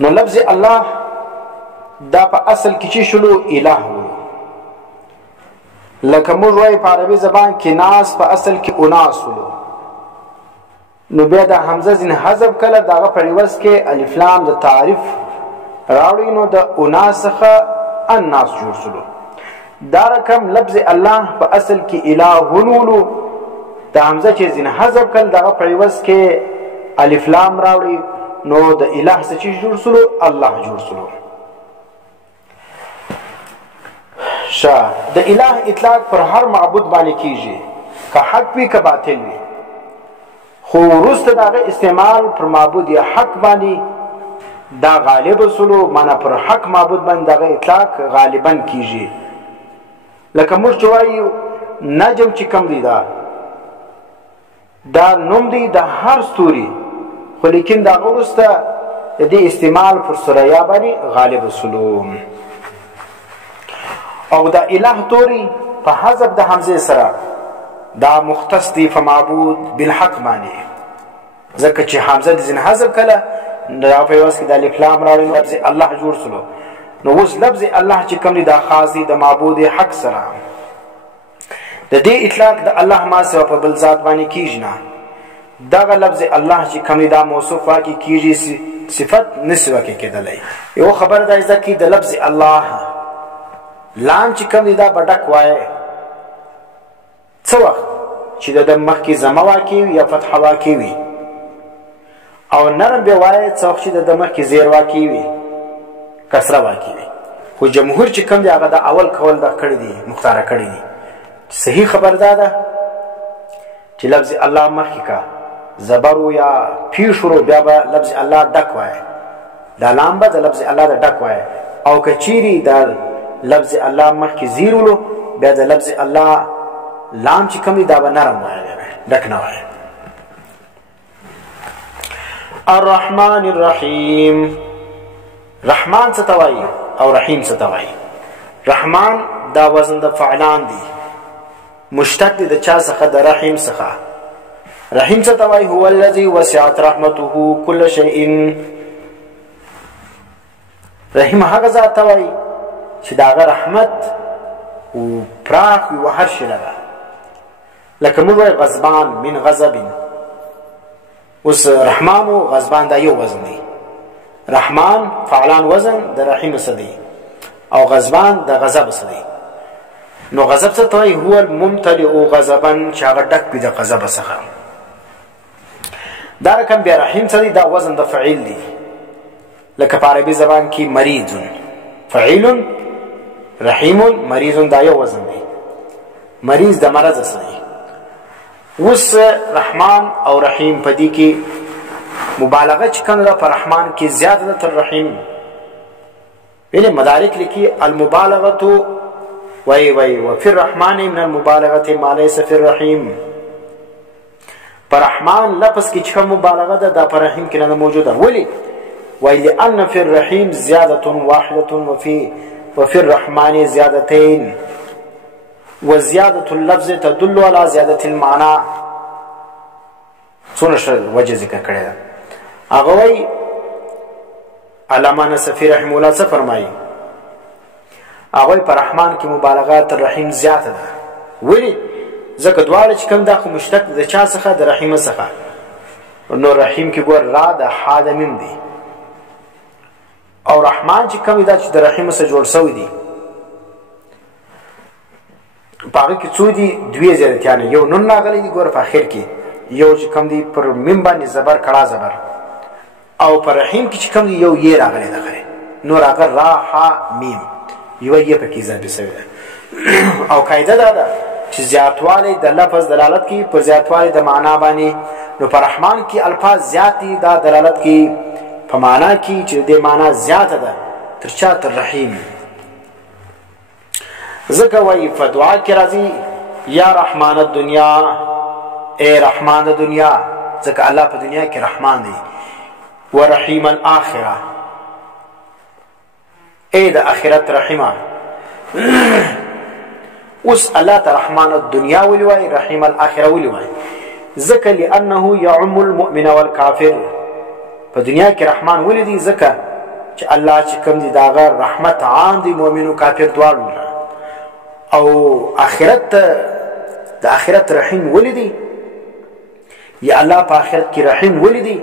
نو لفظ الله دا په اصل کې چې شلو اله ولو، لکه موږ وایي په عربي زبان کې ناس په اصل کې اناس ولو، نو بیا د حمزه ځین حذف کله دغه په عوض کې الف لام د تعریف راوړي، نو د اناس څخه الناس جوړ شلو. دا رقم لفظ الله په اصل کې اله ولو، د حمزه چې ځین حذف کله دغه په عوض کې الف لام راوړي، نو د اله څه چې جوړ شلو الله جوړ شلو. د اله اطلاق پر هر معبود باندې کیږي، که حق وي که باطل وي، خو وروسته دغه استعمال پر معبود یا حق باندې دا غالب شلو، معنا پر حق معبود باندې دغه اطلاق غالبا کیږي. لکه موږ چې وایو نجم چې کم دی دا نوم دی د هر ستوري، خو لیکن دغه وروسته د دې استعمال پر ثریا باندې غالب شلو. او دا اله توری په حذف د حمزه سره دا مختص دی په معبود بالحق باندې، ځکه چې حمزه د ځین حذف کله دا په واسه د الف لام راوړي، لفظ الله جوړ شلو. نو اوس لفظ الله چې کوم دی دا خاص دی د معبود حق سره. د دې اطلاق د الله ما سره په بل ذات باندې کیږي نه، دغه لفظ الله چې کوم دی دا موصوف واکي کیږي، صفت نسوه کې کېدلای. یو خبر دا ځکه د لفظ الله لام چې کوم دی دا بډک وای، څه وخت چې د مخ کې زما واقع یا فتح واقع وي، او نرم به وای څه وخت چې د مخ کې زیر واقع وي کسره واقع وي. خو جمهور چې کوم دی هغه د اول کول د کړی دی، مختار کړی دی. صحیح خبر ده چې لفظ الله مخ کا زبر یا پیشرو بیا به لفظ الله ډک وای، دا لام به د لفظ الله د ډک وای، او کچيري د لفظ الله مخ کی زیرولو بیا د لفظ الله لام چې کوم دی دا به نرم وای، ډک نه وای. الرحمن الرحیم، رحمان څه ته وایي او رحیم څه ته وایي؟ رحمان دا وزن د فعلان دی، مشتق دی د چا څخه؟ د رحیم څخه. رحیم څه ته وایي؟ هو الذی وسعت رحمته كل شیء. رحیم هغه ذات ته وایي چې داغه رحمت او پراخ وي و هر شي لره. لکه موږ وایو غضبان من غضب، اوس رحمان او غضبان دا یو وزن دی. رحمان فعلان وزن د رحیم څه دی، او غضبان د غضب څه دی. نو غضب څه ته وایي؟ هو الممتلئ غضبا، چې هغه ډک وي د غضب څخه. دا رقم بیا رحیم څه دی؟ دا وزن د فعیل دی. لکه په عربي زبان کې مریض فعیل، رحیم مریض دا یو وزن دی. مریض د مرض څه دی. اوس رحمان او رحیم په دې کې مبالغه چې کوم ده په رحمان کې زیاده ده تر رحیم. ویلې مدارک لیکي المبالغه وای وفي الرحمن من المبالغه ما ليس في الرحیم. پر رحمان لفظ کې چې کوم مبالغه ده دا پر رحیم کې نه موجوده. ولی؟ وای لأن في الرحیم زیاده واحده وفي الرحمن زیادتين، وزيادة اللفظ تدل على زيادة المعنى. څونه وجه ذکر کړی ده. هغه وای علامه نصفی رحمه الله څه فرمایي؟ هغه په رحمان کې مبالغه تر رحیم زیاته ده. ولی؟ ځکه دواړه چې کوم دا خو مشتق د چا څخه؟ د رحیم څخه. نو رحیم کې ګور را د ح د میم دی، او رحمان چې کوم دا چې د رحیم څخه جوړ شوی دی، پاګه کې څو دي؟ دوی زیاتیانه. یو نون راغلی دی ګور په اخر کې، یو چې کوم دی پر میم باندې زبر کړه زبر، او پر رحیم کې چې کوم دی یو یې راغلی ده. نور هغه را ح میم یو یې پکې اضافه شوی ده. او قاعده دا ده چې زیاتوالی د لفظ دلالت کوي پر زیاتوالی د معنا باندې. نو پر رحمان کې الفاظ زیات دي، دا دلالت کوي په معنا کې چې د معنا زیاته ده تر چا؟ تر رحیم. ځکه وایي په دعا کې راځي یا رحمان الدنیا، اے رحمان د دنیا، ځکه الله په دنیا کې رحمان دی. ورحیم الاخره، اے د اخرت رحیمه. اوس الله ته رحمان الدنیا ولي وایي، رحیم الاخره ولي وایي؟ ځکه لانه يعم المؤمن والکافر. په دنیا کې رحمان ولې دی؟ ځکه چې الله چې کوم دی داغه رحمت عام دی مؤمن او کافر دواړو او آخرت د آخرت رحیم ولیدي یا الله په آخرت کې رحیم ولیدي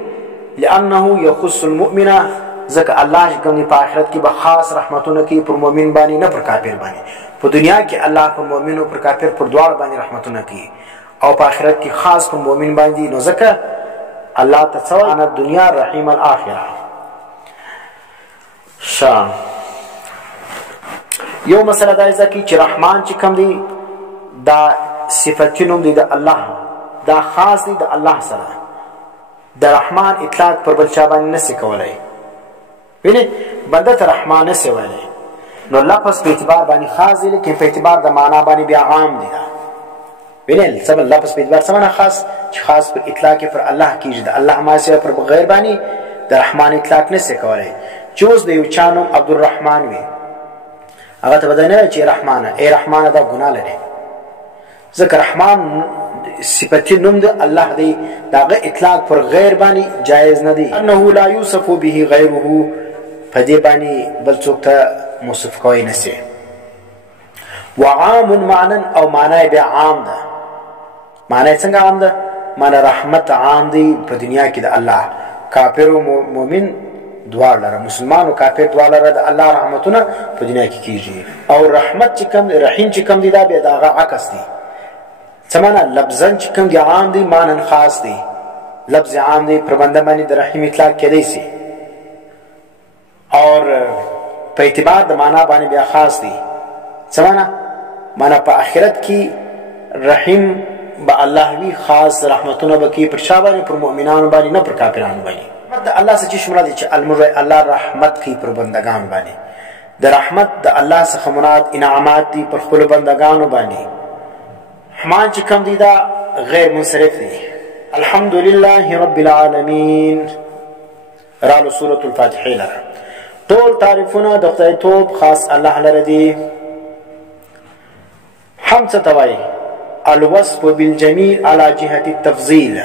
لانه يخص المؤمن ځکه الله چې کوم دی په آخرت کې به خاص رحمتونه کوي پر مؤمن باندې نه پر کافر باندې په دنیا کې الله په مؤمن او پر کافر پر دواړو باندې رحمتونه کوي او په آخرت کې خاص په مؤمن باندې نو ځکه الله تعالی ان الدنيا رحیم الاخره شان یو مسله دا ځکه چې رحمان چې کوم دی دا صفاتینو دی د الله دا خاص دی د الله سره د رحمان اطلاق پر بل چا باندې نشي کولای ویني بنده ته رحمان نشي وایي نو لفظ په اعتبار باندې خاص دی لیکن په اعتبار د معنا باندې بیا عام دی ویني سبب لفظ په اعتبار سمانه خاص چې خاص پر اطلاق پر الله کیږي د الله ما سره پر غیر باندې د رحمان اطلاق نشي کولای چوز د یو چانو عبدالرحمن وي هغه ته بدنه چې رحمانه ای رحمانه دا ګناه لري ذکر رحمان صفتی نوم د الله دی داغه اطلاق پر غیر باندې جایز نه دی انه لا یوصف به غیره فدی باندې بل څوک ته موصف کوي نشي وعام معنا او معنی به عام ده معنی څنګه عام ده معنی رحمت عام دی په دنیا کې د الله کافر او مؤمن دواړه مسلمان او کافر دواړه د الله رحمتونه په دنیا کې کیږي او رحمت چې کوم رحیم چې کوم دی دا به داغه عکس دی سمانا لفظاً چې کوم دی عام دی معنی خاص دی لفظ عام دی پر بنده باندې د رحیم اطلاق کېدای شي اور په اعتبار د معنا باندې بیا خاص دی سمانا معنا په آخرت کې رحیم با الله وی خاص رحمتونه بکی پر شابه پر مؤمنانو باندې نه پر کافرانو باندې د الله څخه چې مراد چې الله رحمت کوي پر بندگان باندې د رحمت د الله څخه مراد انعامات دي پر خپل بندگانو باندې رحمان چې کوم دی دا غیر منصرف دی الحمدلله رب العالمین رالو سورة الفاتحه لره ټول تعریفونه د خدای توب خاص الله لره دي حمد څه ته وایي الوصف بالجمیل على جهة التفضیل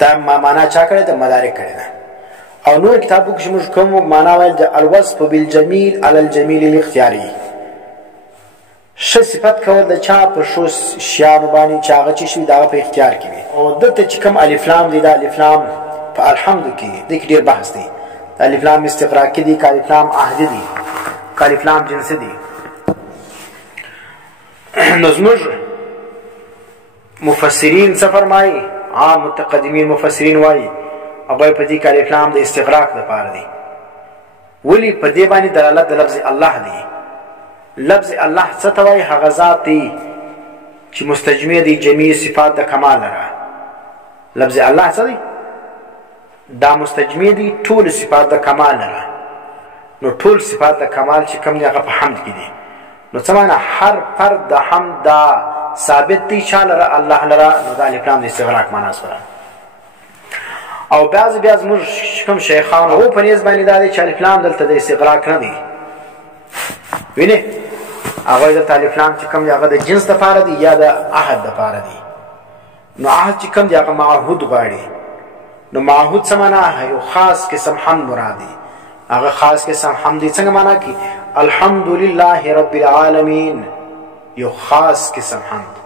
دا معنا چا کړی د مدارک کړی ده او نور کتابو کې موږ کوم معنا وایي د الوصف بالجمیل على الجمیل الاختیاری ښه صفت کول د چا په ښو شیانو باندې چې هغه چې شوي د هغه په اختیار کې وي او دلته چې کوم الف لام دی دا الف لام په الحمد کې دې کې ډېر بحث دی د الف لام استغراقي دي که الف لام عهدي دي که الف لام جنسي دي نو زموږ مفسرین څه فرمایي عام متقدمین مفسرین وایي هغوی په دې کې الف لام د استغراق دپاره دي ولې په دې باندې دلالت د لفظ الله دی لفظ الله څه ته وایي هغه ذات دی چې مستجمع دی جمیع صفات د کمال لره لفظ الله څه دی دا مستجمع دی ټول صفات د کمال لره نو ټول صفات د کمال چې کوم دی هغه په حمد کې دي نو څه معنی هر فرد د حمد دا ثابت دی چا لره الله لره نو دا الف لام د استغراق معنا سره او بیا زموږ کوم شیخان او په نیز باندې دا دی چې الف لام دلته د استغراق نه دی ویني هغه د الف لام چې کوم دی هغه د جنس لپاره دی یا د عهد لپاره دی نو عهد چې کوم دی هغه معهود غواړي نو معهود څه معنا یو خاص قسم حمد مراد دی هغه خاص قسم حمد څنګه معنا کی الحمدلله رب العالمین یو خاص قسم حمد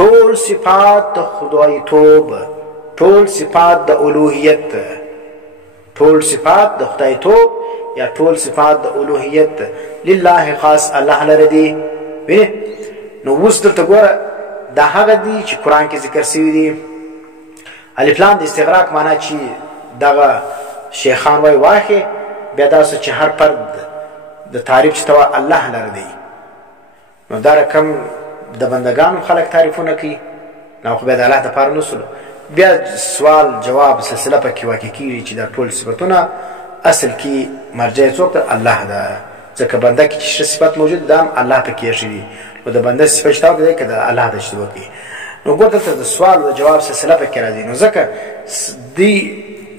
ټول صفات د خدای توب ټول صفات د الوهیت ټول صفات د خدای توب یا ټول صفات د الوهیت لله خاص الله لره دی نو اوس درته ګوره دا هغه دی چې قرآن کې ذکر شوي دي الف لام د استغراق معنا چې دغه شیخان وایي واخې بیا داسې چې هر فرد د تعریف چې ته الله لره دی نو دا رقم د بندگانو خلک تعریفونه کوي نو خو بیا د الله دپاره نسلو بیا سوال جواب سلسله پکې واقع کېږي چې دا ټول صفتونه اصل کې مرجع څوک ده الله ده ځکه بنده کې چې صفت موجود ده الله پکې ایښی نو د بنده صفت شته دی که د الله د اشتباه کوي نو ګور دلته د سوال او جواب سلسله پکې راځي نو ځکه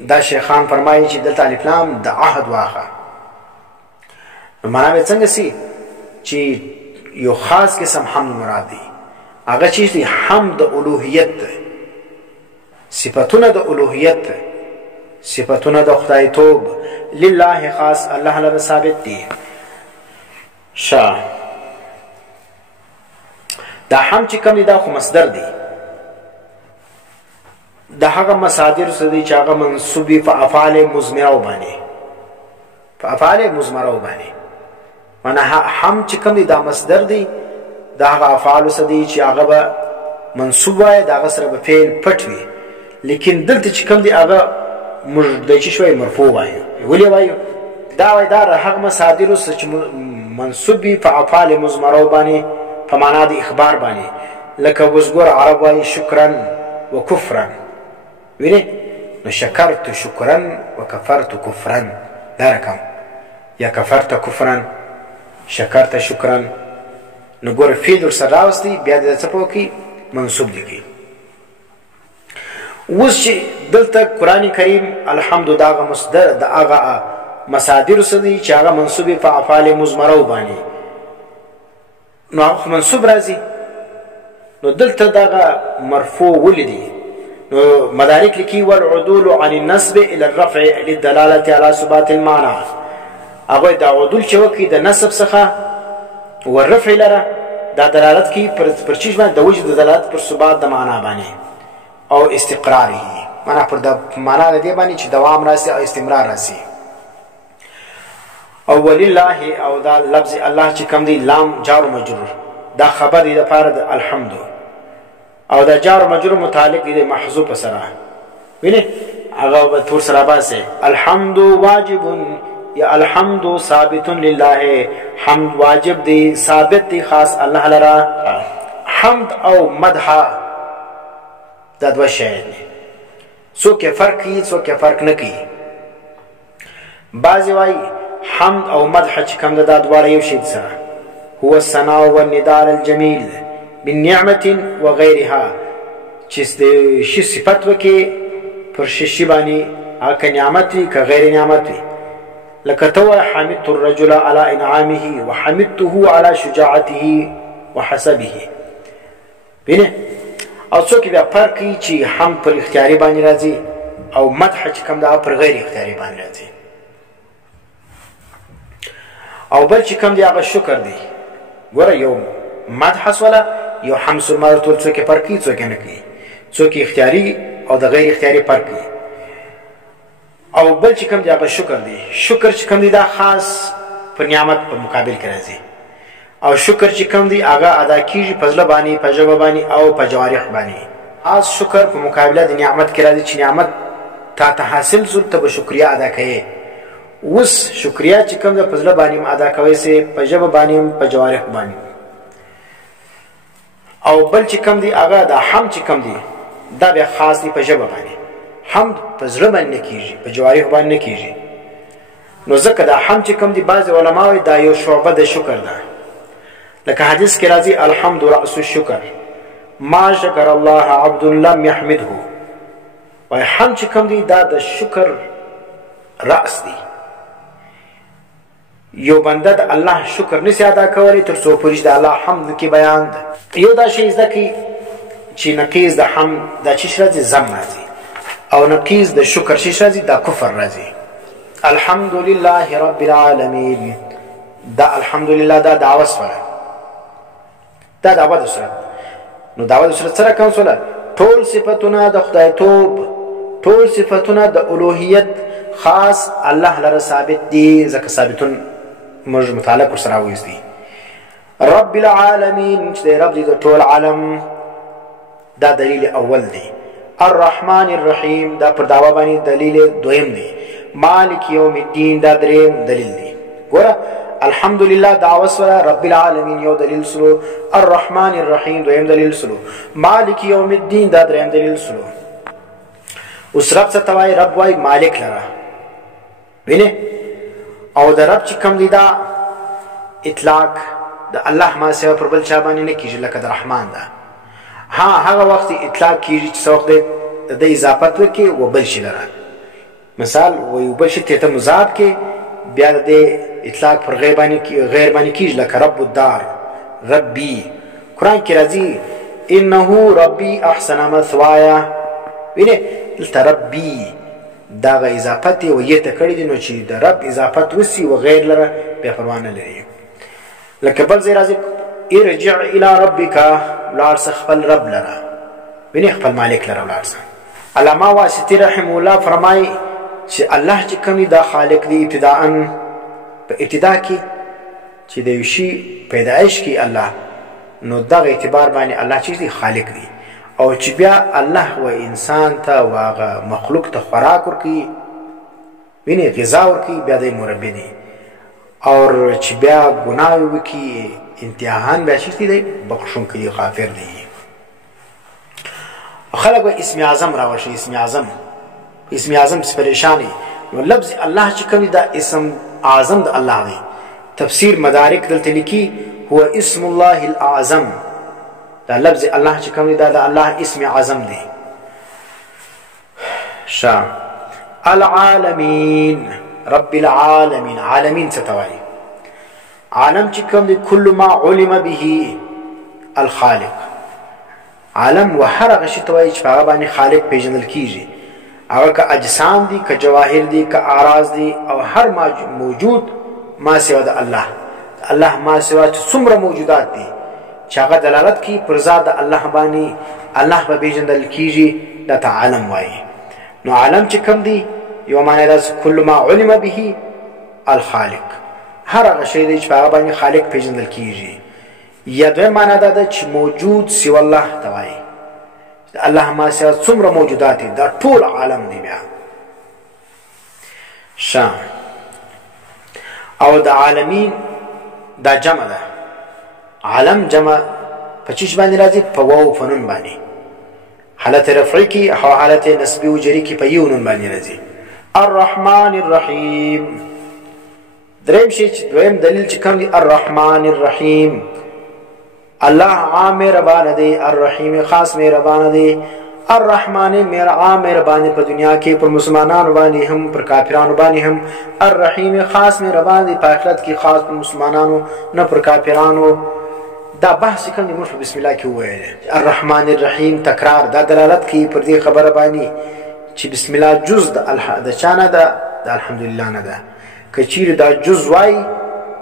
دا شیخان فرمایي چې دلته الف لام د عهد واخه نو معنا به څنګه سي چې یو خاص قسم حمد مراد دی هغه چې حمد الوهیت صفاتونه د الوهیت صفتونه د خدای توب لله خاص الله لره ثابت دي. شا دا هم چې کوم دي دا خو مصدر دی، دا هغه مصادر څه دي چې هغه منصوبي په افعال مضمره باندې، په افعال مضمره باندې معنا هم چې کوم دي دا مصدر دی، دا هغه افعال څه دي چې هغه به منصوب وای، دا هغه سره به فعل پټ وي، لیکن دلته چې کوم دي هغه موږ د چی شوی مرفوع وایو. ولې وایو؟ دا وای دا هغه مصادر چې منصوبي په افعال مضمره باندې په معنا د اخبار باندې، لکه وزګور عرب وای شکرا وکفرا، ویني نو شکرت شکرا وکفرت کفرا، دا رقم یا کفرت کفرا شکرت شکرا، نو ګوره فعل ورسره راوستي بیا د څه په کې منصوب دی. اوس چې دلته قرآن کریم الحمد داغه مصدر د هغه مصادر څه دي چې هغه منصوبې په افعال مضمره باندې، نو هغه منصوب راځي، نو دلته دغه مرفوع ولدي. نو مدارک لیکي والعدول عن النسب الى الرفع للدلاله على ثبات المعنى، هغه دا عدول چې وکي د نسب څخه ورفع لره دا دلالت کوي پر چیز باندې د وجود دلالت پر ثبات د معنا باندې او استقراره، معنا پر د معنا د دې باندې چې دوام راسي او استمرار راسي. او ولله او دا لفظ الله چې کوم دی لام جار مجرور، دا خبر دی د پاره د الحمد، او دا جار مجرور متعلق دی محذوف سره، ویني هغه به تور سره باسه الحمد واجب یا الحمد ثابت لله، حمد واجب دی ثابت دی خاص الله لرا. حمد او مدح دا دوه شی دي، څوک فرق کوي څوک فرق نه کوي. بعضی وایي حمد او مدح چې کوم دا دواړه یو شی سره، هو الثناء والنداء الجميل بالنعمه وغيرها، چې شي صفت وکي پر شي باندې هغه نعمت وي که غیر نعمت وي، لکه تو حمدت الرجل على انعامه وحمدته على شجاعته وحسبه، بینه او څوک بیا فرق کوي چې حمد پر اختیاري باندې راځي او مدح چې کوم دا پر غیر اختیاري باندې راځي. او بل چې کوم دی هغه شکر دی. ګوره یو مدح ولا یو حمد المدح ټول څوک فرق کوي څوک نه کوي، څوک اختیاري او د غیر اختیاري فرق کوي. او بل چې کوم دی هغه شکر دی. شکر چې کوم دی دا خاص پر نعمت په مقابل کې راځي، او شکر چې کوم دی هغه ادا کیږي په ځل باندې په ژبه باندې او په جوارح باندې. از شکر په مقابله د نعمت کې راځي چې نعمت تا حاصل شول ته به شکریا ادا کوي. اوس شکریا چې کوم د په ځل باندې ادا کوي سي په ژبه باندې په جوارح باندې. او بل چې کوم دی هغه دا حمد چې کوم دی دا به خاص دی په ژبه باندې. حمد په ځل باندې کیږي په جوارح باندې کیږي. نو ځکه دا حمد چې کوم دی بعض علماء دا یو شعبه د شکر ده، لکه حدیث کې راځي الحمد رأس الشکر ما شکر الله عبد لم يحمده، وای حمد چې کوم دی دا د شکر رأس دی. یو بنده د الله شکر نسی ادا کولی تر څو پورې د الله حمد کې بیان ده. یو دا شی زده کی چې نقیض د حمد دا چی راځي زم راځي، او نقیض د شکر چی راځي دا کفر راځي. الحمد لله رب العالمین، دا الحمد لله دا دعوه سره، دا دعوه سره. نو دعوه سره کوم سره ټول صفاتونه د خدای توب، ټول صفاتونه د الوهیت خاص الله لره ثابت دي، ځکه ثابتون موږ متعلق سره وایي. رب العالمین چې رب دې د ټول عالم، دا دلیل اول دی. الرحمن الرحیم دا پر دعوه باندې دلیل دویم دی. مالک یوم الدین دا دریم دلیل دی. ګوره الحمدلله دعوه سره، رب العالمین یو دلیل سلو، الرحمن الرحیم دویم دلیل سلو، مالک یوم الدین دا دریم دلیل سلو. اوس رب څه ته وایي؟ رب وایي مالک لره، وینې. او د رب چې کوم دی دا اطلاق د الله ما سوا پر بل چا باندې نه کیږي، لکه د رحمان ده. هغه وخت اطلاق کیږي چې څه وخت د اضافت وکړي و بل شي لره، مثال و بل شي ته مضاف کې بیا د اطلاق پر غیر باندې کیږي، لکه رب الدار، ربي. قرآن کې راځي انه ربي احسن مثوایا، وینې دلته ربي دغه اضافت و یې ته کړی دی، نو چې د رب اضافت وسي و غیر لره بیا پروا نه لري. لکه بل ځای راځي ارجع الى ربک، ولاړ شه خپل رب لره، وینې خپل مالک لره ولاړ شه. علامه واسطي رحمه الله فرمایي چې الله چې کوم دی دا خالق دی ابتداءً، په ابتدا کې چې د یو شي پیدایش کې الله، نو دغه اعتبار باندې الله چې دی خالق دی. او چې بیا الله و انسان ته واغه مخلوق ته خوراک ورکي، وینې غذا ورکي، بیا د مربي دی. او چې بیا ګناه وکي امتحان بیا شي دی بخښونکی دی، غافر دی. خلق و اسم اعظم راوشي، اسم اعظم اسم اعظم څه پریشانی، نو لفظ الله چې کوم دا اسم اعظم د الله دی. تفسیر مدارک دلته لیکي هو اسم الله الاعظم، دا لفظ الله چې کوم دا د الله اسم اعظم دی. شام العالمین، رب العالمین، عالمین څه ته وایي؟ عالم چې کوم دی کل ما علم به الخالق، عالم و هر هغه شي ته وایي چې په هغه باندې خالق پیژندل کیږي، هغه که اجسام دي، که جواهر دي، که اعراض دي، او هر موجود ما سوا د الله، الله ما سوا چې څومره موجودات دي چې هغه دلالت کوي پر ذات د الله باندې، الله به پیژندل کیږي، دا ته عالم وایي. نو عالم چې کوم دی یو معنی دا کل ما علم به الخالق، هر هغه شی دی چې په هغه باندې خالق پیژندل کیږي. یا دوی معنی دا ده چې موجود سوى الله ته وایي، الله ما سوا څومره موجودات دي دا ټول عالم دی. بیا شام او د عالمین دا جمع ده، عالم جمع په چیش باندې راځي؟ په واو فنون باندې، حالت رفعی کی او حالت نسبی و جری کی په یو نون باندې راځي. الرحمن الرحیم، دریم شی دویم دلیل چې کوم دی الرحمن الرحیم، الله عام مهربان دی، الرحیم خاص مهربان دی. الرحمن عام مهربان په دنیا کې پر مسلمانانو باندې هم پر کافرانو باندې هم، الرحیم خاص مهربان دی په آخرت کې خاص پر مسلمانانو نه پر کافرانو. دا بحث کوم دی موږ په بسم الله کې وویل. الرحمن الرحیم تکرار دا دلالت کوي پر دې خبره باندې چې بسم الله جز د چانه ده، د الحمدلله نه ده. که چیرې دا جز وای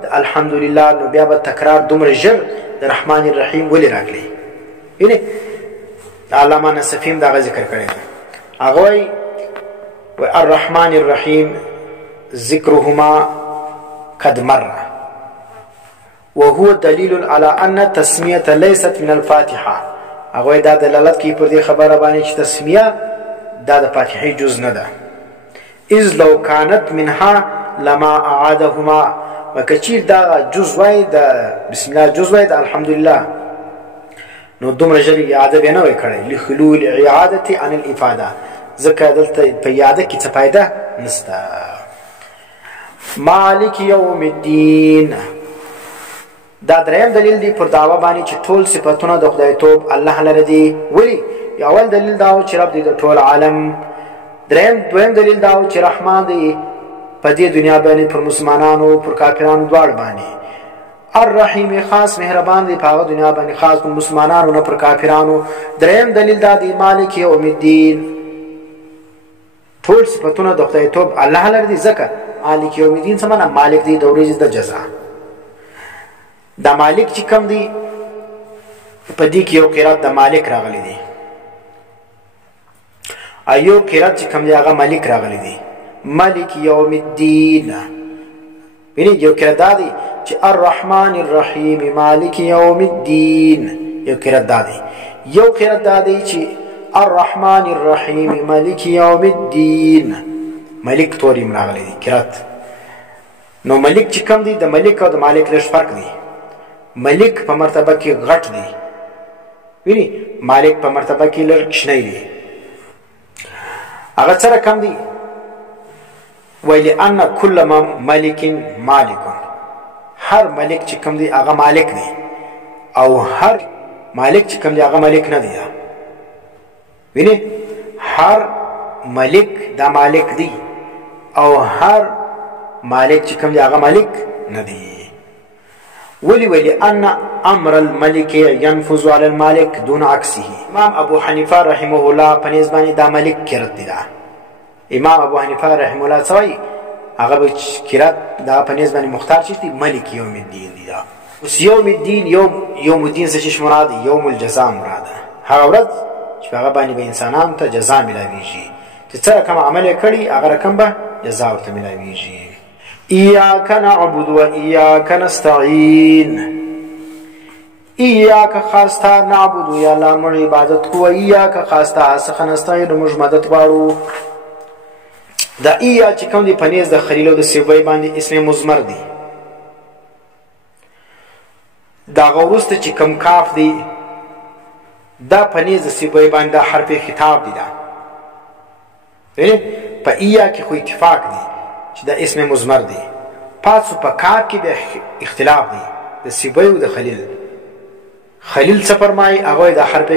د الحمدلله، نو بیا به تکرار دومره ژر د رحمان الرحیم ولې راغلی؟ یعنی علامه نصفیم دا ذکر کړی دی، هغه وایي الرحمن الرحیم ذکرهما قد مر وهو دلیل على ان التسمیه لیست من الفاتحه. هغه دا دلالت کوي پر دې خبره باندې چې تسمیه دا د فاتحه جز نه ده. اذ لو كانت منها لما اعادهما، وکچیر دا جز وای د بسم الله جز وای د الحمدلله، نو دومره ژر اعاده به نه وای کړی، لخلول اعاده عن الافاده، ځکه دلته په اعاده کې څه فائدہ نشته. مالک یوم الدین، دا دریم دلیل دی پر دعوه باندې چې ټول صفاتونه د خدای توب الله لره دي. ولی اول دلیل دا چې رب دی د ټول عالم، دویم دلیل دا چې رحمان دی په دې دنیا باندې پر مسلمانانو پر کافرانو دواړو باندې. الرحیم خاص مهربان دی په هغه دنیا باندې خاص پر مسلمانانو نه پر کافرانو. دریم دلیل دا دی مالک یوم الدین، ټول صفاتونه د خدای توب الله لره دي، ځکه مالک یوم الدین څه معنی؟ مالک دی د ورځې د جزا. دا مالک چې کوم دی په دې کې یو قرات د مالک راغلی دی، ایو قرات چې کوم دی هغه مالک راغلی دی، مالک یوم الدین. بینی یو قرات دا دی چې الرحمن الرحیم مالک یوم الدین، یو قرات دا دی. یو قرات دا دی چې الرحمن الرحیم مالک یوم الدین، مالک توریم راغلی دی قرات. نو مالک چې کوم دی د مالک او د مالک لږ فرق دی. ملک په مرتبه کې غټ دی، ویني مالک په مرتبه کې لږ کشنی دی. هغه سره کم دی، ویلی ان کل ما ملک مالک، هر ملک چې کم دی هغه مالک دی، او هر مالک چې کم دی هغه مالک نه دی. ویني هر ملک دا مالک دی، او هر مالک چې کم دی هغه مالک نه دی. ولی ان امر الملک ينفذ على المالک دون عکسه. امام ابو حنیفه رحمه الله په نسبت دا ملک کرت دی، امام ابو حنیفه رحم الله څوی هغه به قرات دا په نسبت مختار شي ملک یوم الدین دی. دا اوس یوم الدین یوم الدین څه چې مراد یوم الجزاء مراد هغه ورځ چې هغه باندې به انسانانو ته جزا ملاويږي چې څه کوم عمل کړي هغه رقم به جزا ورته ملاويږي. ایاک نعبد و ایاک نستعین. ایاک خاصتا نعبد یا الله مړ عبادت کو ایاک خاصتا څخه نستعین موږ مدد غواړو. دا ایا چې کوم دی پنيز د خلیل او د سیبوی باندې اسم مضمر دی. دا غورسته چې کم کاف دی دا پنيز د سیبوی باندې حرف خطاب دی. دا په ایا کې خو اتفاق دی چې دا اسم مضمر دی. پاتو په کاف کې به اختلاف دی د سیبوی او د خلیل. خلیل څه فرمایي هغه د حرف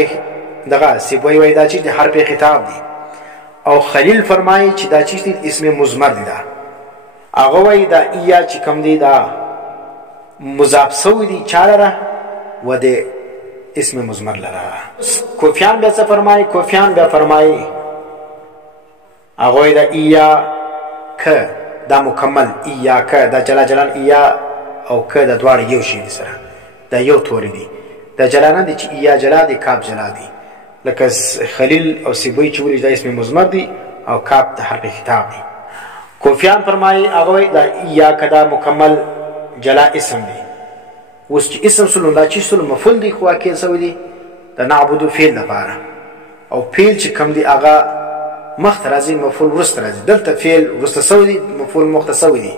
دغه سیبوی وای دا چې د حرف خطاب دی او خلیل فرمایي چې دا چې اسم مضمر دی. دا هغه وای دا ایا چې کوم دی دا مضاف سوی دی چاره و د اسم مضمر لره. کوفیان بیا څه فرمایي کوفیان بیا فرمایي هغه دا ایا ک دا مکمل ایا ک دا جلال ایا او ک دا دواړه یو شی سره دا یو توري دی. دا جلانه دی چې ایا جلا دی کاف جلا دی لکه خلیل او سیبوی چې ولې دا اسم مضمر دی او کاف د حرف خطاب دی. کوفیان فرمایي هغه دا یا کدا مکمل جلا اسم دی. اوس چې اسم سلو دا چې سلو مفعول دی خو کې سوی دی د نعبد فعل لپاره او فعل چې کوم دی هغه مخ راځي مفعول ورست راځي. دلته فعل ورست سوی دی مفعول مخ سوی دی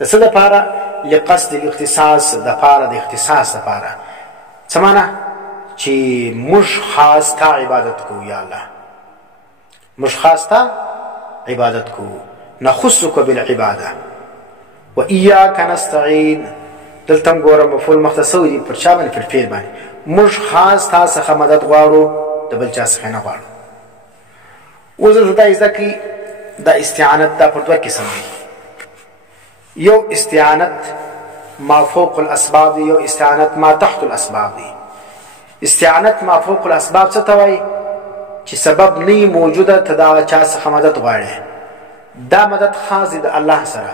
د څه لپاره لقصد الاختصاص د لپاره د اختصاص لپاره. څه معنا چې موږ خاص تا عبادت کو یا الله موږ خاص تا عبادت کو نخصك بالعباده و اياك نستعين. دلته ګوره مفعول مختصو دي پر چا باندې پر فعل باندې موږ خاص تا څخه مدد غواړو د بل چا څخه نه غواړو. وزه دا ځکه دا استعانت دا پر دوه قسم دي. یو استعانت ما فوق الاسباب دی یو استعانت ما تحت الاسباب دی. استعانت ما فوق الاسباب څه ته وایي چې سبب نه موجوده ته دا چا څخه مدد غواړي. دا مدد خاص د الله سره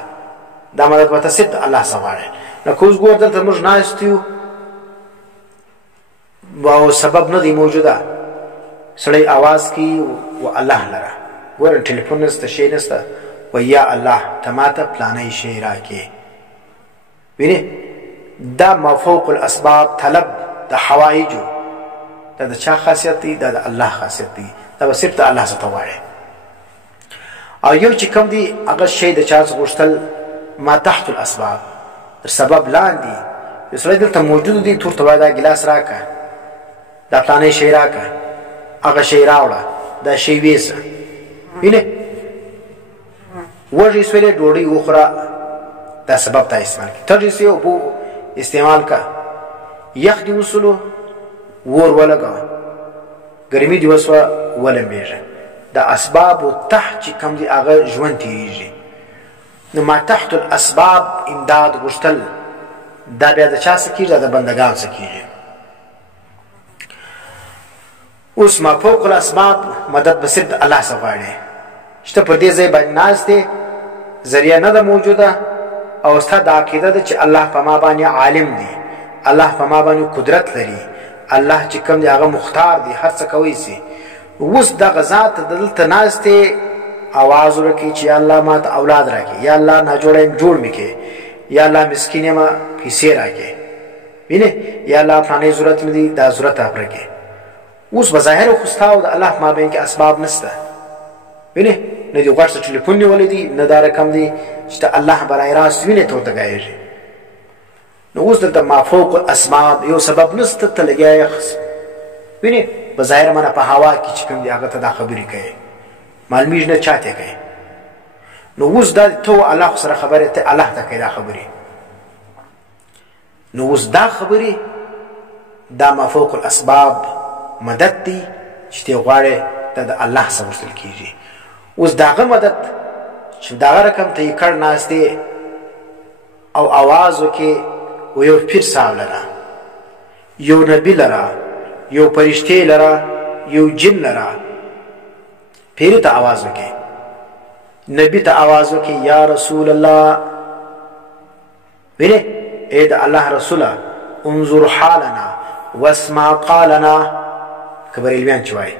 دا مدد متصل د الله سره غواړي. نو کوز ګور دلته موږ ناستیو او سبب نه دی موجوده سړی आवाज کی و الله لره ګور ټلیفون نسته شي نسته و یا الله تماته پلانې شي راکې ویني. دا ما فوق الاسباب طلب د حوائجو دا د چا خاصیت دی دا د الله خاصیت دی دا صرف د الله څخه وایي. او یو چې کوم دی هغه شی د چا څخه غوښتل ما تحت الاسباب تر سبب لاندې یو سړی دلته موجود دی تور ته دا ګلاس راکا دا پلانې شی راکا هغه شی راوړه دا شی ویسه ویني وږي سولې ډوډۍ وخوره دا سبب تا استعمال کی تر دې یو بو استعمال کا یخ دی وسلو ور ولګا ګرمي دی وسو ولمېږه دا اسباب تحت چې کوم دی هغه ژوند تیږي. نو ما تحت الاسباب امداد غشتل دا بیا د چا سکیږي د بندگان سکیږي. اوس ما فوق الاسباب مدد بسد الله سغواړي شته په دې ځای باندې ناز دی ذریعہ نه ده موجوده او ستاسو د عقیده ده چې الله په ما باندې عالم دی الله په ما باندې قدرت لري الله چې کوم دی هغه مختار دی هر څه کوي سي. اوس د غزات دلته ناز ته आवाज ورکړي چې الله ما ته اولاد راکړي یا الله نه جوړ میکې یا الله مسکینه ما پیسې راکړي ویني یا الله فلانه ضرورت مې دا ضرورت راکړي. اوس بظاهر خو ستاسو د الله ما بین کې اسباب نشته ویني نه دی غواړي چې ټلیفون نیولې دي نه دا رقم دی چې الله برای راست ویني ته تګایږي. نو اوس د ما فوق الاسباب یو سبب نشته ته لګیا ویني بظاهر منه په هوا کې چې کوم دی هغه ته دا خبرې کوي معلومیږي نه چاته کوي. نو اوس دا ته الله سره خبره ته الله ته کوي دا خبرې. نو اوس دا خبرې دا ما فوق الاسباب مدد دی چې ته غواړې د الله سره وصل کیږي. اوس داغه مدد چې داغه رقم ته کړ ناس دی او आवाज وکي و یو پیر صاحب لرا یو نبی لرا یو فرشتي لرا یو جن لرا پیر ته आवाज وکي نبی ته आवाज وکي یا رسول الله ویلې اې د الله رسوله انظر حالنا واسمع قالنا کبریلیان چوي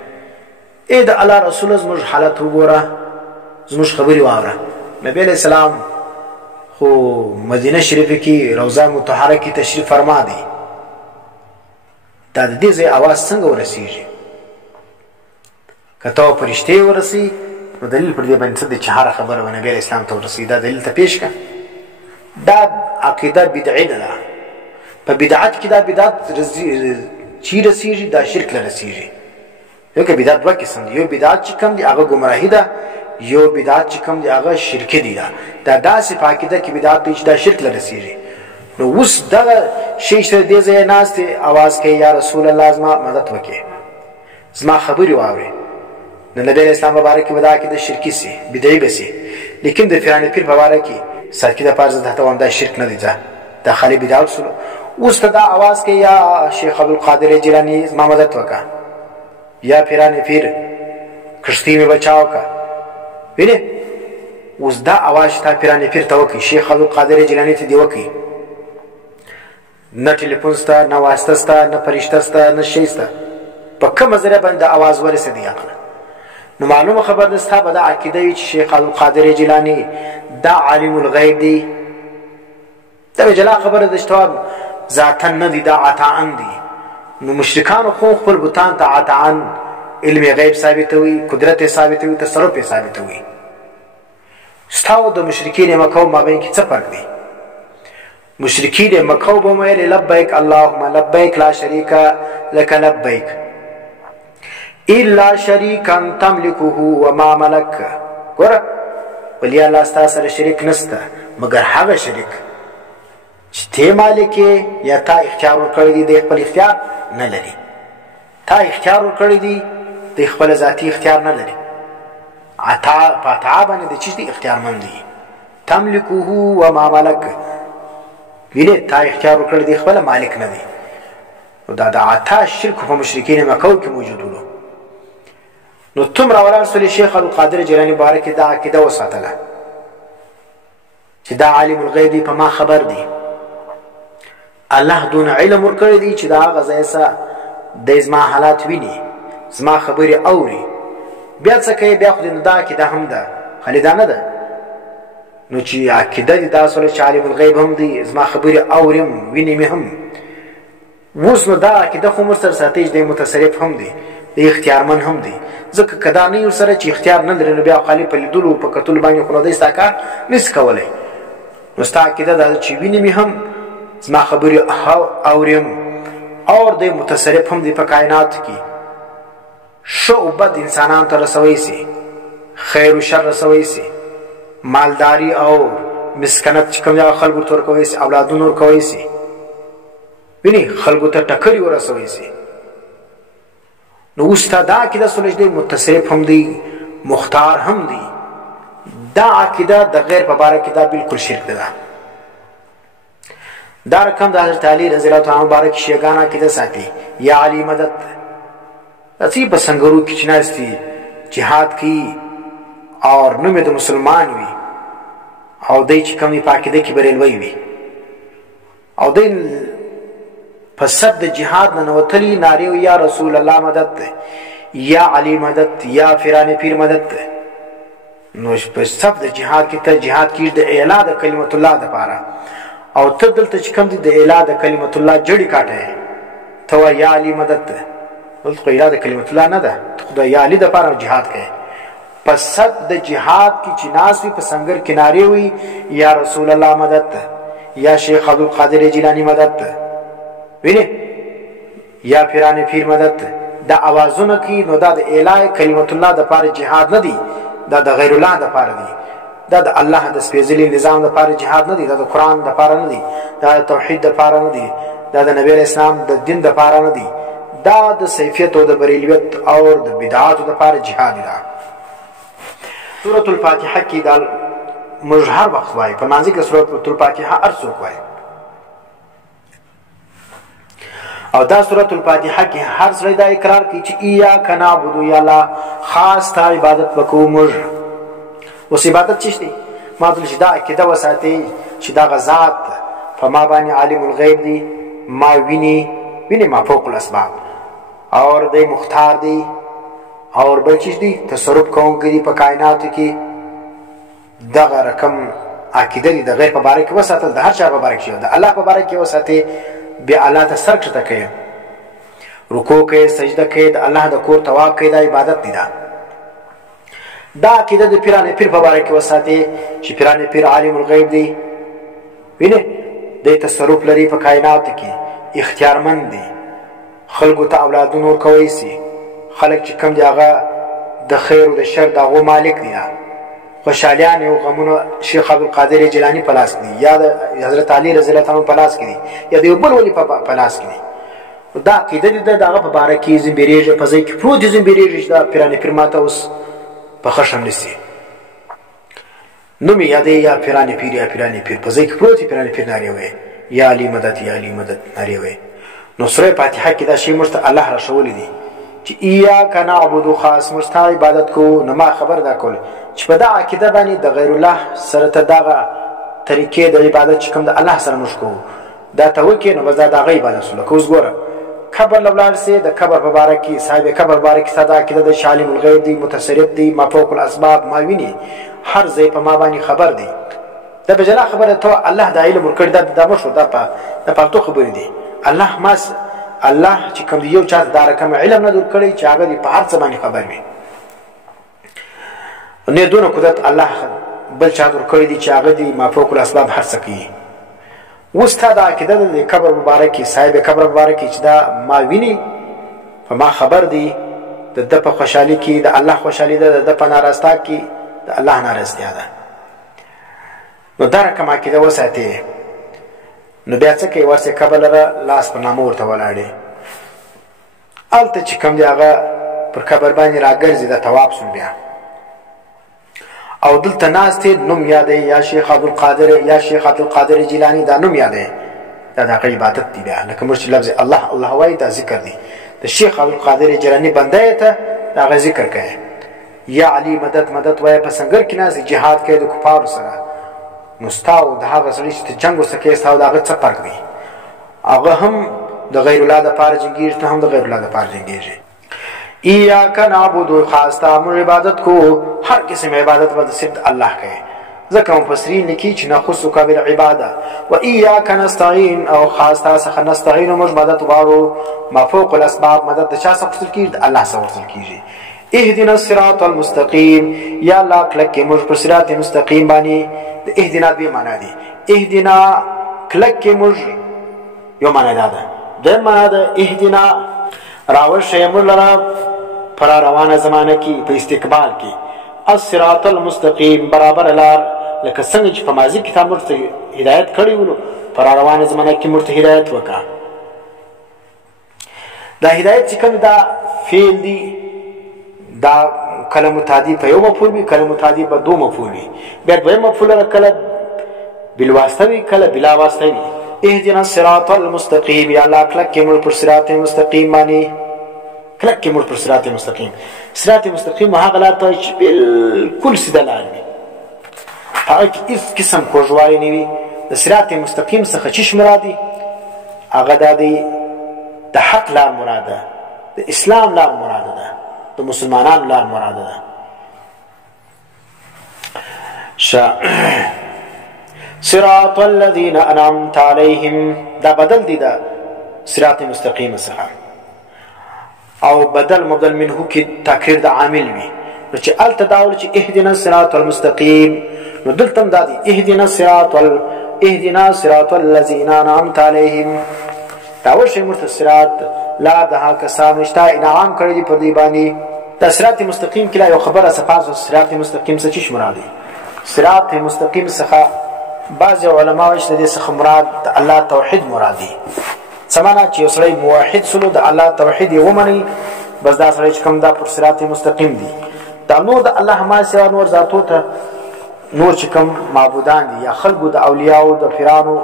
اې د الله رسول زموږ حالت وګوره زموږ خبري واوره نبی علیہ السلام خو مدینه شریفه کې روضه مطهره کې تشریف فرما دی دا د دې ځای आवाज څنګه ورسیږي کته فرشته ورسي نو دلیل پر دې باندې د چهار خبره و نبی اسلام ته ورسي دا دلیل ته پیش کا دا عقیده بدعي ده په بدعت کې دا بدعت چی رسیږي دا شرک له رسیږي یو کې بدعت دوه قسم دي یو بدعت چې کوم دي هغه گمراهی ده یو بدعت چې کوم دي هغه شرک دي دا داسې په عقیده کې بدعت دي چې دا شرک له رسیږي نو اوس دا شی چې دې ځای ناست आवाज کوي یا رسول الله زما مدد وکړي زما خبري واوري نو نبی اسلام مبارک ودا کې د شرکی سي بدعي بسي لیکن د فرعون پیر مبارک سرکی د پارز ته وانه دا شرک نه دي دا خالي بدعت سره اوس ته دا आवाज کوي یا شیخ عبد القادر جیلانی زما مدد وکړه یا فرعون پیر کشتی می بچاو کا ویني اوس دا आवाज ته فرعون پیر ته وکي شیخ عبد القادر جیلانی ته دی وکي نه ټلیفون ستا نه واسطه ستا نه فرشته ستا نه شي ستا په کومه ذریعہ باندې आवाज ورسېدی عقل نو معلومه خبر ده ستا به دا عقیده وي چې شیخ عبد القادر جیلانی دا عالم الغیب دی دا جلا خبره ده چې ذاتا نه دي دا عطاءن دي نو مشرکان خو خپل بوتان ته عطاءن علم غیب ثابتوي قدرت ثابتوي تصرف ثابتوي ستاو د مشرکین مکه او مابین کې څه فرق دی مشرکین مکه او مې لبیک اللهم لبیک لا شریک لك لبیک الا شریکا تملكه وما ملك ګوره ولی الله ستاسو سره شریک نشته مگر هغه شریک چې ته مالک یا تا اختیار ورکړی دی د خپل اختیار نه لري تا اختیار ورکړی دی د خپل ذاتی اختیار نه لري عطا پتا باندې د چیز دی اختیار مند دی تملكه وما ملك ویله تا اختیار ورکړی دی خپل مالک نه دی او دا د عطا شرک په مشرکین مکه کې موجود وو نو تم راولان رسول شیخ عبد القادر جیلانی مبارک دا عقیده وساتله چې دا عالم الغیب دی په ما خبر دی الله دون علم ورکړی دی چې دا غزایسه د زما حالات ویني زما خبري اوري بیا څه کوي بیا خو دې دا عقیده هم ده خلیدانه ده نو چې عقیده دي دا سره چې عالم الغیب هم دی زما خبري اورم ویني مې هم اوس نو دا عقیده خو مر سره ساتي چې متصرف هم دی د اختیارمن هم دی ځکه کدا نه یو سره چې اختیار نه لري بیا خالي په لیدلو په کتل باندې خو دې ساکار نس کولای نو ستا عقیده دا چې ویني مې هم زما خبري اورم اور د متصرف هم دی په کائنات کې شو او بد انسانان ته رسوي سي خیر او شر رسوي سي مالداری او مسکنت کوم خلکو تور کوي سي اولادونو کوي سي ویني خلکو ته ټکري ورسوي سي نو استاد کې د سولج دی متصرف هم دی مختار هم دی دا عقیده د غیر په باره کې دا بالکل شرک ده دا رقم د حضرت علی رضی الله تعالی مبارک شیګانا کې ده ساتي یا علی مدد اسی بسنګرو کې چناستی jihad کی اور نوم د مسلمان وي او دای چې کومي پاکي د کې بریلوي وي او دین فسد جهاد نه نوتلی ناریو یا رسول الله مدد یا علی مدد یا فرعون پیر مدد نو په سب د جهاد کې ته جهاد کې د اعلی د کلمت الله د پاره او ته دلته چې کوم د اعلی د کلمت الله جړی کاټه ته یا علی مدد ولته خو اعلی د کلمت الله نه ده خدای یا علی د پاره جهاد کوي پس سب د جهاد کې چې ناس وي په سنگر کناري وي یا رسول الله مدد یا شیخ عبد القادر جیلانی مدد ویني یا فرعون پیر مدد دا اوازونه کی نو دا د اعلی کلمت الله د پاره جهاد نه دی دا د غیر الله د پاره دی دا د الله د سپیڅلي نظام د پاره جهاد نه دی دا د قران د پاره نه دی دا د توحید د پاره نه دی دا د نبی اسلام د دین د پاره نه دی دا د سیفیت او د بریلیت او د بدعات د پاره جهاد دی سورۃ الفاتحه کې دا مجهر وخت وای په مانځي کې سورۃ الفاتحه ارسو وای او دا سورۃ الفاتحه کې هر سړی دا اقرار کوي چې اياک نعبد یا الله خاص ته عبادت وکوم اوس عبادت څه دی؟ ما ته چې دا عقیده وساتئ چې دغه ذات په ما باندې عالم الغیب دی، ما ویني ما فوق الاسباب، اور دی مختار دی، اور بل چیز دی تصرف کوونکی دی په کائناتو کې. دغه رقم عقیده دی د غیر په باره کې وساتل، د هر چا په باره کې د الله په باره کې وساتئ. بیا الله ته سر کښته کوئ، رکوع کوئ، سجده کوئ، د الله د کور طواف کوئ، دا عبادت دی. دا عقیده د پیران پیر په باره کې وساتئ چې پیران پیر عالم الغیب دی، وینئ دی تصرف لري په کائناتو کې، اختیارمند دی، خلکو ته اولادونه ورکوی سي، خلک چې کم دی هغه د خیر او د شر د هغو مالک دی. خوشحالیان او غمونه شیخ عبدالقادر جیلانی په لاس کې دي، یا د حضرت علی رضی الله تعالی په لاس کې دي، یا د یو بل ولي په لاس کې دي. دا عقیده دی د هغه په باره کې زمبېرېږي، په ځای کې پروت دی زمبېرېږي چې دا پیران پیر ماته اوس په ښه شم نیسي. نوم یې یادوي یا پیران پیر یا پیران پیر، په ځای کې پروت دی پیران پیر نارې وایي، یا علی مدد یا علی مدد نارې وایي. نو سوره فاتحه کې دا شی موږ ته الله راښولی دی چې ایاک نعبد، خاص موږ ته عبادت کوو. نو ما خبر دا کول چې په دا عقیده باندې د غیر الله سره ته دغه طریقې د عبادت چې کوم د الله سره موږ کوو دا ته وکړې، نو بس دا د هغه عبادت شو. لکه اوس ګوره قبر له ولاړ سې، د قبر په باره کې صاحب قبر باره کې ستا دا عقیده ده چې عالم الغیب دی، متصرف دی، ما فوق الاسباب، ما ویني، هر ځای په ما باندې خبر دی. دا به جلا خبره ته الله د علم ورکړي، دا مشو دا پالتو خبرې دي. الله چې کوم یو چا دا رقم علم نه درکړي چې هغه دی په هر څه باندې خبر وي. نه دونه قدرت الله بل چا درکړي دي چې هغه دی ما فوق الاسباب هر څه کوي. اوس تا دا عقیده د قبر مبارک صاحب قبر مبارک چې دا ما ویني، په ما خبر دی، د په خوشحالي کې د الله خوشحالي ده، د په ناراستا کې د الله نارستیا ده. نو دا رقم عقیده وساتئ. نو بیا څه کوي؟ ورسې قبر لره لاس په نامه ورته ولاړې، هلته چې کوم دی هغه پر قبر باندې راګرځي، د طواف شول بیا، او دلته ناست نوم یادوي یا شیخ عبدالقادر یا شیخ عبدالقادر جیلانی، دا نوم یادوي، دا د هغه عبادت دی. بیا لکه موږ چې لفظ الله الله وایي دا ذکر دی. د شیخ عبدالقادر جیلانی بنده ته د هغه ذکر کوي. یا علی مدد مدد وایي، په سنګر کې ناست جهاد کوي د کفارو سره. نو ستا او د هغه سړي چې ته جنګ ورسره کوې ستا او د هغه څه فرق دی؟ هغه هم د غیر الله دپاره جنګېږي، ته هم د غیر الله دپاره جنګېږي. ایاک نعبد، خاص ته موږ عبادت کوو، هر قسم عبادت به صرف الله کوي. ځکه مفسرین لیکي چې نخصک بالعباده و ایاک نستعین، او خاص ته څخه نستعین، موږ مدد غواړو. ما فوق الاسباب، مدد د چا څخه غوښتل کېږي؟ د الله څخه غوښتل کېږي. اهدنا الصراط المستقیم، یا الله کلک کې موږ پر صراط مستقیم باندې. د اهدنا دوی معنا دي، اهدنا کلک کې موږ یو معنا ده، دویم معنا ده اهدنا راوښیه موږ لره پر روانه زمانه کې په استقبال کې. الصراط المستقیم، برابر لار، لکه څنګه چې په ماضي کې تا موږ ته هدایت کړی و، نو پر روانه زمانه کې موږ ته هدایت وکړه. دا هدایت چې کوم دا فعل دی، دا کله متعدی په یو مفعول وي، کله متعدی په دو مفعول وي. بیا دویم مفعول کله بالواسطه وي، کله بلا واسطه وي. اهدنا الصراط المستقیم، یا الله کلک کې موږ پر صراط مستقیم باندې، کلک کې موږ پر صراط مستقیم. صراط مستقیم هغه لار ته چې بالکل سیده لار وي، هغه کې هېڅ قسم کوږوالی نه وي. د صراط مستقیم څخه چې مراد دی هغه دا دی د حق لار مراده، د اسلام لار مراده ده، د مسلمانانو لار مراده ده. صراط الذین انعمت علیهم، دا بدل دی دا صراط مستقیم څخه، او بدل مبدل منه کې تاکید د عامل وي. نو چې الته دا ول چې اهدنا الصراط المستقیم، نو دلته هم دا دی اهدنا صراط الذین انعمت علیهم. دا ورشي مرته صراط لا ده کسانو چې انعام کړی دی په دې باندې. دا صراط مستقیم کې یو خبره صفات صراط مستقیم څه چی مراد دی؟ صراط مستقیم څخه بعض علما وايي چې د څخه مراد د الله توحید مراد دی. سمانا چې یو سړی موحد سلو د الله توحید یې ومني، بس دا سړی چې کوم دا پر صراط مستقیم دی. دا نور د الله ما سوا نور ذاتو ته نور چې کوم معبودان دي یا خلقو د اولیاءو د پیرانو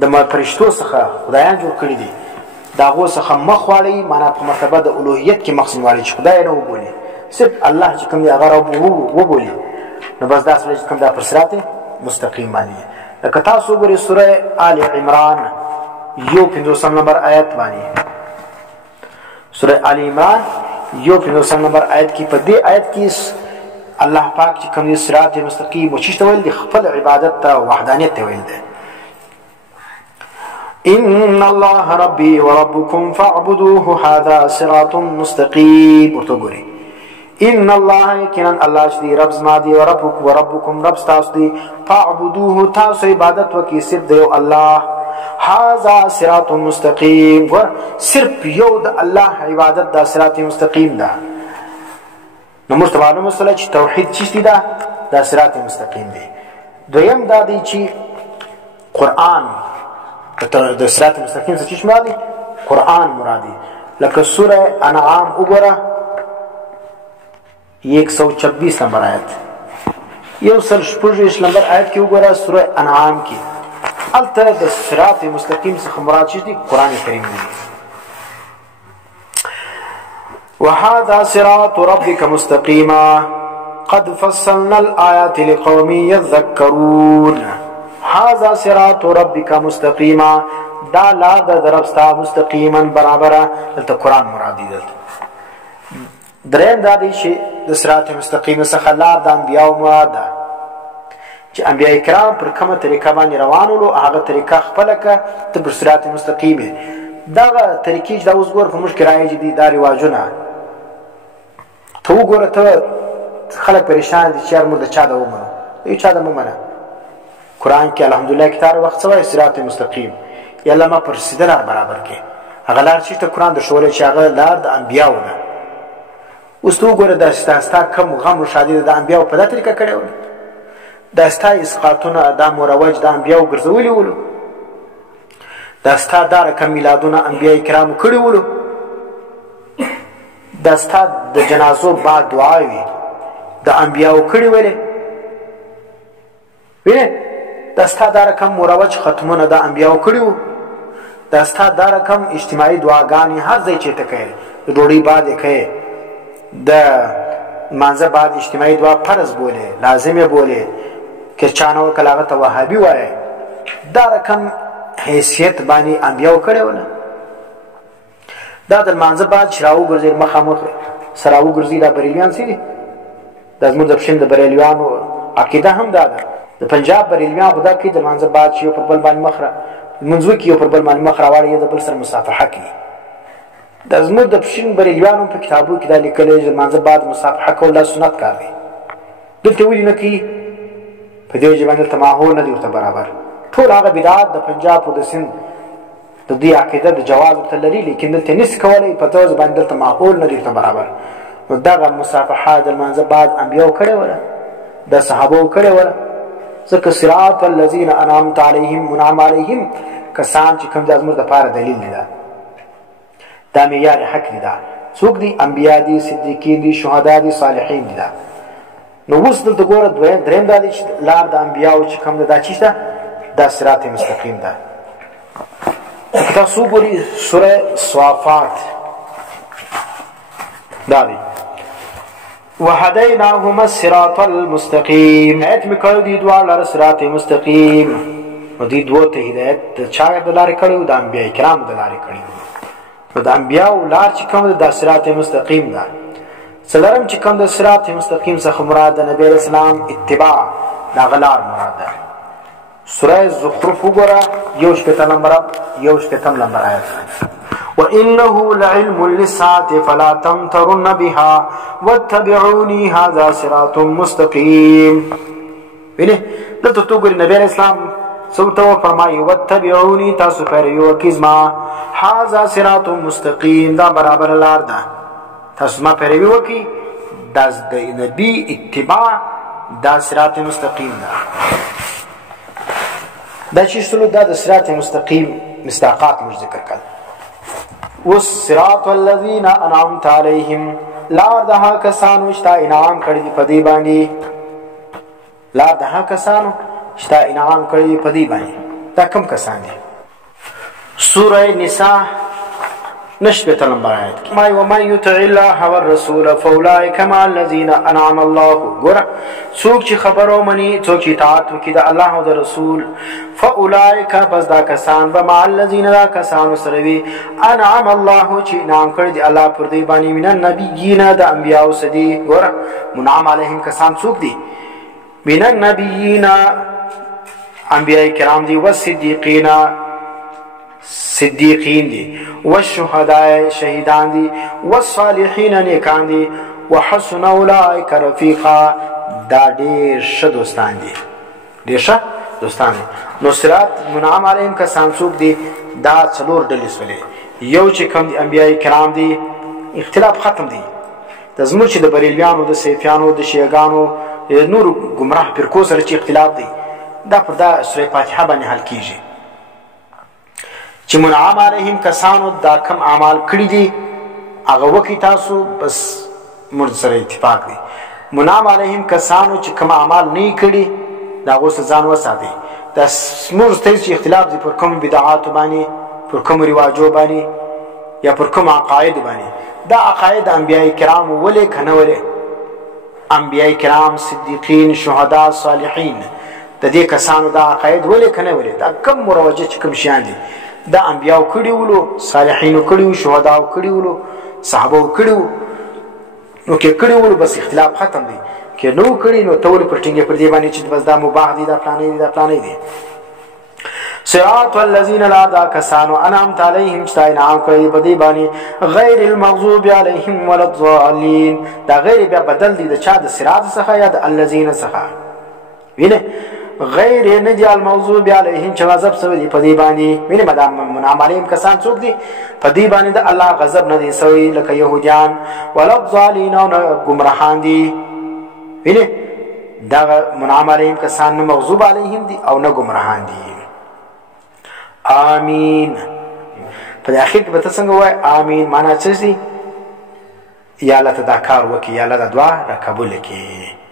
د فرشتو څخه خدایان جوړ کړي دي، د هغو څخه مخ واړوي، معنا په مرتبه د الوهیت کې مخ واړوي چې خدای نه وبولي، صرف الله چې کوم دی هغه وبولي. نو بس دا سړی چې کوم دا پر صراط مستقیم باندې. لکه تاسو وګورئ سوره آل عمران 51 نمبر آیت باندې، سوره آل عمران 51 نمبر آیت کې، په دې آیت کې الله پاک چې کوم صراط مستقیم او چې ویل دي خپل عبادت ته وحدانیت ته ویل دي. ان الله ربي وربكم فاعبدوه هذا صراط مستقيم. ورته ګورئ ان الله یقینا الله چې دی رب زما دی، وربکم رب تاسو دی، فاعبدوه تاسو عبادت وکي صرف دی الله، هذا صراط مستقیم، صرف یو د الله عبادت دا صراط مستقیم ده. نو موږ ته معلومه شوله چې توحید څه دی، دا صراط مستقیم دی. دویم دا دی چې قرآن د صراط مستقیم څه چی مراد دی؟ قرآن مراد دی. لکه سوره انعام وګوره 126 نمبر آیت، 126 نمبر آیت کې وګوره سوره انعام کې، البته د صراط مستقیم څخه مراد څه دی؟ قرآن کریم دی. وهذا صراط ربك مستقيما قد فصلنا الآيات لقوم يذكرون. هذا صراط ربك مستقيما، دا لار د دربستا مستقیما برابره، دلته قرآن مراد دی. دریم دا دی چې د صراط مستقیم څخه لار د انبیاء مراد ده، چې انبیاء کرام پر کومه طریقه باندې روان ول، هغه طریقه خپل که ته پر صراط مستقیم. دغه طریقې چې دا اوس ګور په موږ کې راځي دي، دا رواجونه ته وګوره، ته خلک پریشان دي چې یار موږ د چا د ومنو، یو چا د ومنه. قرآن کې الحمدلله کې تار وخت سوی صراط مستقیم، یا الله ما پر سیده لار برابر کې. هغه لار چې ته قرآن درښولی چې هغه لار د انبیاو ده. اوس ته وګوره دا ستا کم غم و شادي د انبیاو په دا طریقه کړی ول، دا ستا اسقاطونه دا مروج د انبیاو ګرځولي ولو، دا ستا دا رقم میلادونه انبیاء کرامو کړي ولو، دا ستا د جنازو بعد دعاوي د انبیاو کړي ولې، وینې دا ستا دا رقم مروج ختمونه د انبیاو کړي وو، دا ستا دا رقم اجتماعي دعاګانې هر ځای چېرته کوې، د ډوډۍ بعد یې کوې، د مانځه بعد اجتماعي دعا فرض بولې، لازم یې بولې، که چا نه وکړل هغه ته وهابي وایې. دا رقم حیثیت باندې انبیاو کړی وله. دا د لمانځه بعد چې راوګرځېد مخامخ سره راوګرځي، دا بریلیان څه دي؟ دا زموږ د پښین د بریلیانو عقیده هم دا ده. د پنجاب بریلیان خو دا کوي د لمانځه بعد چې یو پر بل باندې مخ لمونځ وکړي، یو پر بل باندې مخ راواړي، یو د بل سره مصافحه کوي. دا زموږ د پښین بریلیانو په کتابو کې دا لیکلی چې د لمانځه بعد مصافحه کول دا سنت کار دی. دلته ولې نه کوي؟ په دې وجه باندې دلته ماحول نه دی ورته برابر. ټول هغه بدعات د پنجاب او د سند د دې عقیده د جواز ورته لري، لیکن دلته نشي کولی، په دې وجه باندې دلته ماحول نه دی ورته برابر. نو دغه مصافحه د لمانځه بعد انبیاو کړې وله، د صحابو کړې وله. ځکه صراط الذین انعمت علیهم، منعم علیهم کسان چې کوم د زموږ دپاره دلیل دی، دا معیار حق دی. دا څوک دي؟ انبیا دي، صدیقین دي، شهدا دي، صالحین دي. دا نو اوس دلته ګوره دریم دا دی چې لار د انبیاو چې کوم ده دا چی ده؟ دا صراط مستقیم ده. تاسو ګورئ سوره صافات دا دی، وهدیناهما الصراط المستقیم، هدایت مې کړی دي دواړه لاره صراط مستقیم. نو دې دوو ته هدایت د چا د لارې کړی و؟ د انبیاء کرامو د لارې کړی و. نو د انبیاو لار چې کوم ده دا صراط مستقیم ده. څلورم چې کوم د صراط مستقیم څخه مراد د نبی علیه السلام اتباع، د هغه لار مراد ده. سوره زخرف وګوره 1 نمبر آیت، وإنه لعلم للساعة فلا تمترن بها واتبعوني هذا صراط مستقيم. وینه دلته تو ګورئ نبی علیه السلام څه فرمایي؟ واتبعوني، تاسو پیروي وکړئ زما، هذا صراط مستقیم، دا برابر لار ده، تاسو ما پیروي وکړئ، دا د نبی اتباع دا صراط مستقیم ده. دا چې شلو دا د صراط مستقیم مصداقات موږ ذکر کړل. اوس صراط الذین انعمت علیهم، لار د هغه کسانو چې تا انعام کړي دي په دې باندې، لار د هغه کسانو چې تا انعام کړي دي په دې باندې. دا کوم کسان دي؟ سوره نساء نشبه نمبر آیت ما ومن يطع الله والرسول فاولئك مع الذين انعم الله ګور څوک چې خبرو مني څوک چې اطاعت وکړي د الله او د رسول فاولئك پس دا کسان به مع الذين دا کسان سره وي انعم الله چې انعام کړی دی الله پر دې باندې من النبیین د انبیاء سدي ګور منعم علیهم کسان څوک دي من النبیین انبیاء کرام دي والصدیقین صدیقین دي والشهداء شهیدان دي والصالحین نیکان دي وحسن اولئک رفیقا دا ډیر ښه دوستان دي ډیر ښه دوستان دي نو صراط منعم علیهم کسان څوک دي دا څلور ډلې سولې یو چې کوم دي انبیاء کرام دي اختلاف ختم دي د زموږ چې د بریلیانو د سیفیانو د شیعاګانو نور گمراه فرقو سره چې اختلاف دي دا پر دا سوره فاتحه باندې حل کیږي چې منعم علیهم کسانو دا کم اعمال کړی دي هغه وکي تاسو بس مرد سره اتفاق دي منعم علیهم کسانو چې کم اعمال نه کړی دا غوسه ځان وساتي دا سمور ستاسو اختلاف دي پر کوم بدعات باندې پر کوم رواجو باندې یا پر کوم عقاید باندې دا عقاید انبیاء کرام ولې کنه ولې انبیاء کرام صدیقین شهدا صالحین د دې کسانو دا عقاید ولې کنه ولې دا کم مروجه چې کوم شیان دي دا انبیاء کړي ولو صالحین کړي شهدا کړي ولو صحابه کړي نو کې کړي ولو بس اختلاف ختم دي کې نو کړي نو تول پر ټینګه پر دی باندې چې بس دا مباح دي دا پلانې دي دا پلانې دي صراط الذين لا دا کسانو انعمت عليهم استنعام کړي بدی باندې غیر المغضوب عليهم ولا الضالين دا غیر بیا بدل دي د چا د صراط څخه یا د الذين څخه وینه غیر ندی المغضوب علیهم چې غضب سوی دی په دې باندې ویني مدام منعم علیهم کسان څوک دي په دې باندې د الله غضب نه دی سوی لکه يهوديان ولا الضالين او گمراهان دي ویني دا منعم علیهم کسان نه مغضوب علیهم دي او نه گمراهان دي آمین په اخر کې به تاسو څنګه وای آمین معنا څه دي یا الله تدا کار وکي یا الله د دعا را قبول کړي